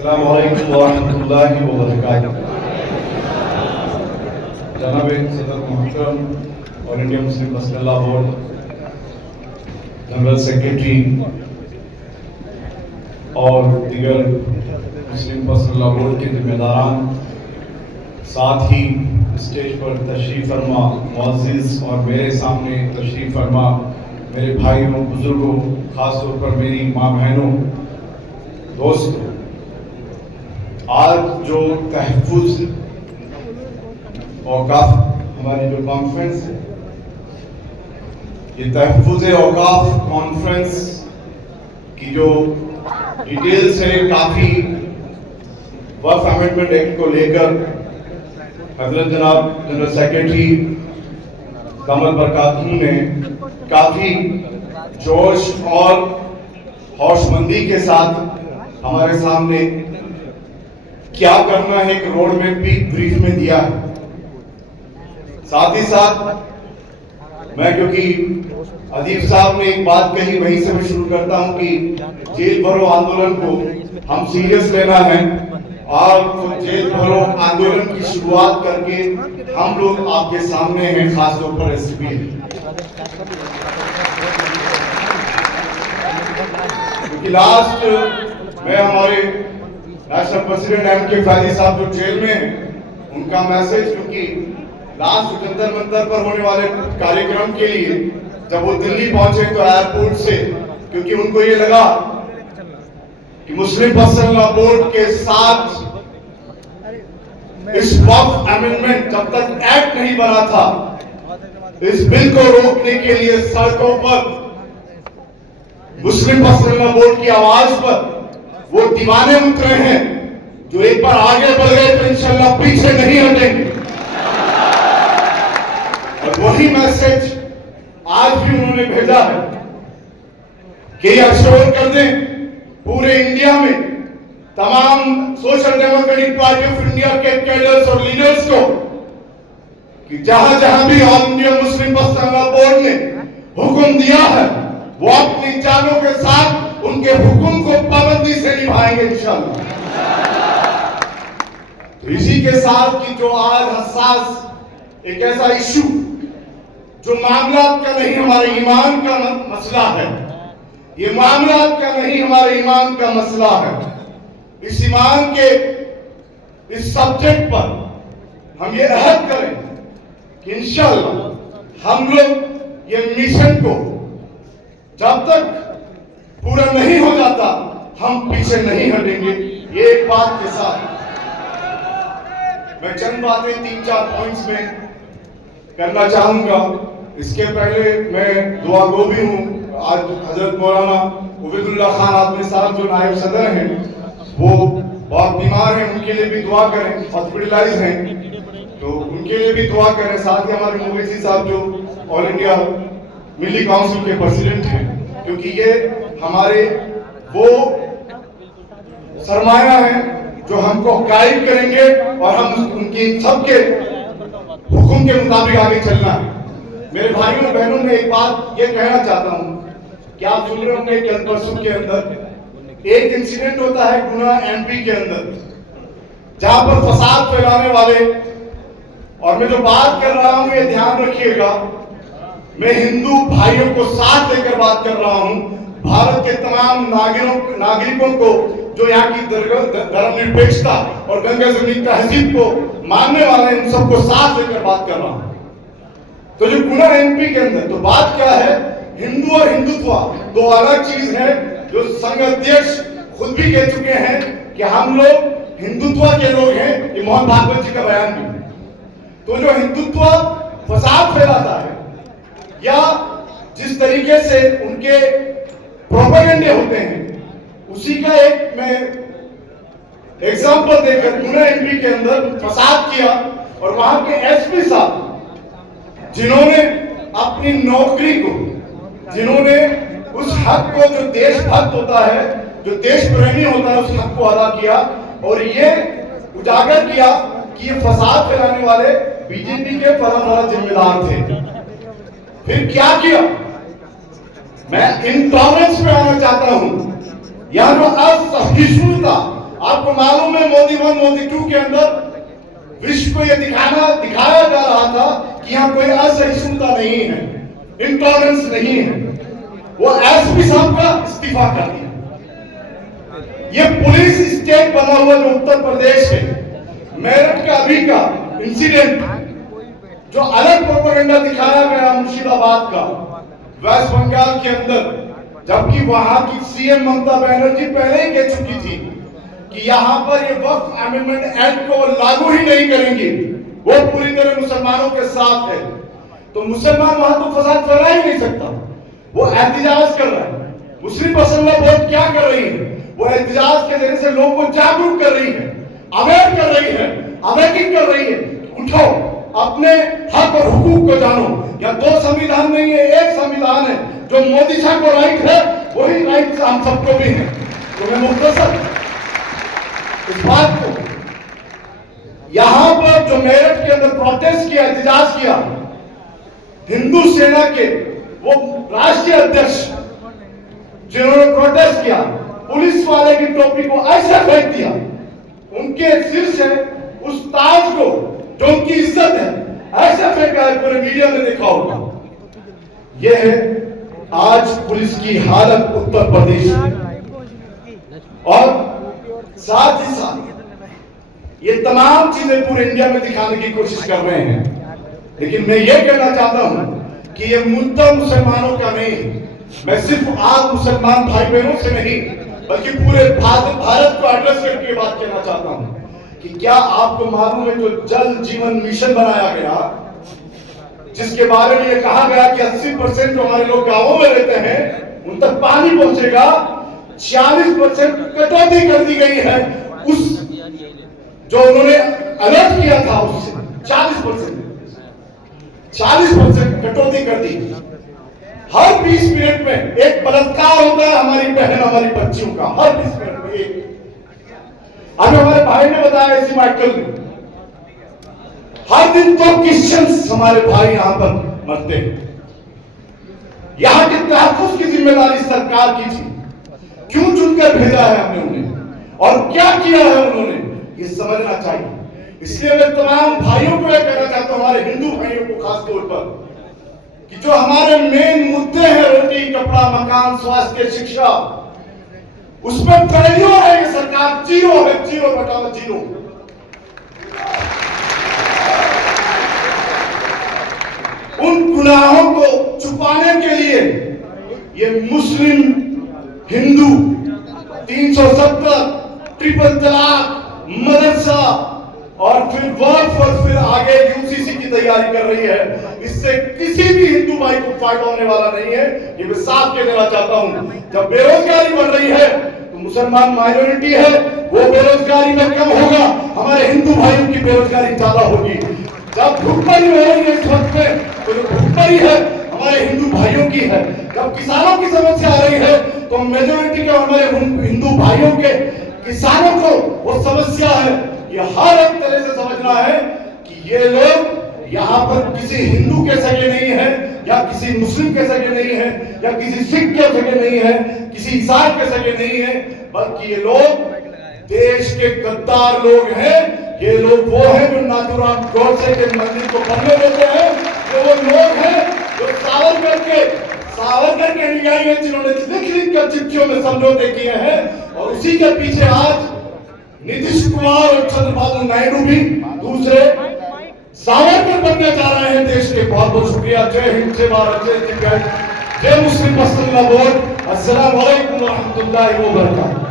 अस्सलामु अलैकुम वरहमतुल्लाहि वबरकातुहू। जनाब सदर मोहतरम ऑल इंडिया मुस्लिम मसला बोर्ड जनरल सेक्रेटरी और दीगर मुस्लिम मसला बोर्ड के जिम्मेदारान, साथ ही स्टेज पर तशरीफ़ फरमा मुअज़्ज़िज़ और मेरे सामने तशरीफ़ फरमा मेरे भाइयों बुजुर्गों, ख़ास तौर पर मेरी माँ बहनों, दोस्तों, आज जो तहफ़्फ़ुज़ औक़ाफ़ हमारी जो कॉन्फ्रेंस है, ये तहफ़्फ़ुज़ औक़ाफ़ कॉन्फ्रेंस की जो डिटेल्स है, काफ़ी वक्फ अमेंडमेंट एक्ट को लेकर हजरत जनाब जनरल सेक्रेटरी कमल बरकातहू ने काफ़ी जोश और हौशमंदी के साथ हमारे सामने क्या करना है एक रोड मैप भी ब्रीफ में दिया है। साथ ही साथ मैं, क्योंकि अदीब साहब ने एक बात कही, वहीं से मैं शुरू करता हूं कि जेल भरो आंदोलन को हम सीरियस लेना है और तो जेल भरो आंदोलन की शुरुआत करके हम लोग आपके सामने हैं, खासतौर पर एसपी। क्योंकि लास्ट में हमारे नेशनल प्रेसिडेंट M.K. फैजी साहब जो जेल में हैं, उनका मैसेज, क्योंकि लास्ट जंतर मंतर पर होने वाले कार्यक्रम के लिए जब वो दिल्ली पहुंचे तो एयरपोर्ट से, क्योंकि उनको ये लगा कि मुस्लिम मसला बोर्ड के साथ इस वक्फ अमेंडमेंट जब तक एक्ट नहीं बना था, इस बिल को रोकने के लिए सड़कों पर मुस्लिम मसला बोर्ड की आवाज पर वो दीवाने उतरे हैं, जो एक बार आगे बढ़ गए तो इंशाल्लाह पीछे नहीं हटेंगे। और वही मैसेज आज भी उन्होंने भेजा है कि अश्योर कर दें पूरे इंडिया में तमाम social democratic party of India के कैडर्स और लीडर्स को कि जहां जहां भी ऑल इंडिया मुस्लिम मसला बोर्ड ने हुक्म दिया है, वो अपनी जानों के साथ उनके हुक्म को पाबंदी से निभाएंगे इंशाअल्लाह। तो इसी के साथ कि जो आज हसास एक ऐसा इशू जो मामला का नहीं, हमारे ईमान का मसला है, ये मामला का नहीं, हमारे ईमान का मसला है। इस ईमान के इस सब्जेक्ट पर हम ये अहद करें कि इंशाअल्लाह हम लोग ये मिशन को जब तक पूरा नहीं हो जाता हम पीछे नहीं हटेंगे। ये एक बात के साथ मैं चंद बातें 3-4 पॉइंट्स में करना चाहूंगा। इसके पहले मैं दुआ गो भी हूँ। आज हजरत मौलाना उबैदुल्लाह खान आदमी साहब जो नायब सदर हैं, वो बहुत बीमार हैं, उनके लिए भी दुआ करें, हॉस्पिटलाइज हैं, तो उनके लिए भी दुआ करें। साथ ही हमारे मुवैसी साहब जो ऑल इंडिया मिली काउंसिल के प्रेसिडेंट हैं, क्योंकि ये हमारे वो सरमाया हैं जो हमको गाइड करेंगे और हम उनकी सबके हुक्म के मुताबिक आगे चलना है। मेरे भाइयों और बहनों में एक बात ये कहना चाहता हूं कि आप सुन रहे होंगे कल परसों के अंदर एक इंसिडेंट होता है गुना MP के अंदर, जहां पर फसाद फैलाने वाले, और मैं जो बात कर रहा हूं ये ध्यान रखिएगा, मैं हिंदू भाइयों को साथ लेकर बात कर रहा हूं, भारत के तमाम नागरिकों को जो यहाँ की धर्मनिरपेक्षता और गंगा जमीन तहजीब को मानने वाले हैं, उन सबको साथ लेकर बात कर रहा हूं। तो जो गुना MP के अंदर, तो बात क्या है, हिंदू और हिंदुत्व दो अलग चीज है, जो संघ अध्यक्ष खुद भी कह चुके हैं कि हम लोग हिंदुत्व के लोग हैं। ये मोहन भागवत जी का बयान भी। तो जो हिंदुत्व फसाद फैलाता है या जिस तरीके से उनके प्रोपेगेंडे होते हैं, उसी का एक मैं एग्जांपल देकर गुना MP के अंदर फसाद किया और वहां के SP साहब जिन्होंने अपनी नौकरी को, जिन्होंने उस हक को, जो देशभक्त होता है, जो देश प्रेमी होता है, उस हक को अदा किया और ये उजागर किया कि ये फसाद फैलाने वाले बीजेपी के फला जिम्मेदार थे। फिर क्या किया, मैं इंटॉलरेंस पे आना चाहता हूं, यह जो असहिष्णुता आपको मालूम है मोदी 1 मोदी 2 के अंदर विश्व को यह दिखाया जा रहा था कि यहाँ कोई असहिष्णुता नहीं है, इंटॉलरेंस नहीं है। वो एसपी साहब का इस्तीफा कर दिया। ये पुलिस स्टेट बना हुआ जो उत्तर प्रदेश है, मेरठ का अभी का इंसिडेंट जो अलग प्रोपेगेंडा दिखाया गया मुर्शिदाबाद का, वेस्ट बंगाल के अंदर, जबकि वहां की सीएम ममता बनर्जी पहले ही कह चुकी थी कि यहां पर ये वक्फ अमेंडमेंट एक्ट को लागू ही नहीं करेंगे, वो पूरी तरह मुसलमानों के साथ है। तो मुसलमान वहां तो फसाद फैला ही नहीं सकता, वो एहतिजाज कर रहा है। मुस्लिम मसल्ला बोर्ड क्या कर रही है? वो एहतिजाज के जरिए से लोगों को जागरूक कर रही है, अवेयर कर रही है, अवेकिंग कर रही है। उठो, अपने हक और हुकूक को जानो। या 2 संविधान नहीं है, एक संविधान है। जो मोदी साहब को राइट है वही राइट हम सबको भी है। तो मैं मुख्तसर इस बात को, यहां पर जो मेरठ के अंदर प्रोटेस्ट किया, एहतिजाज किया, हिंदू सेना के वो राष्ट्रीय अध्यक्ष जिन्होंने प्रोटेस्ट किया, पुलिस वाले की टोपी को ऐसे फेंक दिया, उनके सिर से उस ताज को जो उनकी इज्जत है ऐसे फेंका है, पूरे मीडिया में देखा होगा। यह है आज पुलिस की हालत उत्तर प्रदेश में। और साथ ही साथ ये तमाम चीजें पूरे इंडिया में दिखाने की कोशिश कर रहे हैं। लेकिन मैं ये कहना चाहता हूं कि ये मुद्दा मुसलमानों का नहीं, मैं सिर्फ आप मुसलमान भाई बहनों से नहीं बल्कि पूरे भारत को एड्रेस करके बात कहना चाहता हूं कि क्या आपको मालूम है जो जल जीवन मिशन बनाया गया, जिसके बारे में ये कहा गया कि 80% जो हमारे लोग गांवों में रहते हैं उन तक पानी पहुंचेगा, 46% कटौती कर दी गई है उस जो उन्होंने अलर्ट किया था उससे 40% कटौती कर दी। हर 20 मिनट में एक बलात्कार होता है हमारी बहन हमारी बच्चियों का, हर 20 मिनट में एक। अभी हमारे भाई ने बताया इसी माइकल में, हर दिन तो क्रिश्चियंस हमारे भाई यहां पर मरते हैं। यहां के तहफ्फुज़ की जिम्मेदारी सरकार की थी, क्यों चुनकर भेजा है हमने उन्हें और क्या किया है उन्होंने, ये समझना चाहिए। इसलिए मैं तमाम भाइयों को यह कहना चाहता हूं, हमारे हिंदू भाइयों को खास तौर पर, कि जो हमारे मेन मुद्दे हैं, रोटी कपड़ा मकान स्वास्थ्य शिक्षा, उसमें फेलियर है ये सरकार, जीरो है, जीरो बटाव जीरो। उन गुनाहों को छुपाने के लिए ये मुस्लिम हिंदू 370 ट्रिपल तलाक मदरसा और फिर वर्क और फिर आगे यूसीसी की तैयारी कर रही है। इससे किसी भी हिंदू भाई को फायदा होने वाला नहीं है, ये मैं साफ कह देना चाहता हूं। जब बेरोजगारी बढ़ रही है तो मुसलमान माइनॉरिटी है, वो बेरोजगारी में कम होगा, हमारे हिंदू भाइयों की बेरोजगारी ज्यादा होगी। जब भुखमरी हो रही है इस वक्त में, तो जो भुखमरी है हमारे हिंदू भाइयों की है। जब किसानों की समस्या आ रही है तो मेजोरिटी के हमारे हिंदू भाइयों के किसानों को वो समस्या है। ये हर एक तरह से समझना है कि ये लोग यहाँ पर किसी हिंदू के सगे नहीं है, या किसी मुस्लिम के सगे नहीं है, या किसी सिख के सगे नहीं है, किसी ईसाई के सगे नहीं है, बल्कि ये लोग देश के गद्दार लोग हैं। ये लोग वो हैं जो नाथूराम गोडसे के मंदिर को बनने देते हैं, ये वो लोग हैं जो सावरकर के अनुयायी हैं, जिन्होंने लिख कर चिट्ठियों में समझौते किए हैं। और उसी के पीछे आज नीतीश कुमार और चंद्रबाबू नायडू भी दूसरे सावरकर बनने जा रहे हैं देश के। बहुत बहुत शुक्रिया। जय हिंद, जय भारत, जय मुस्लिम मसल्ला बोर्ड। अस्सलाम वालेकुम व रहमतुल्लाहि व बरकातहू।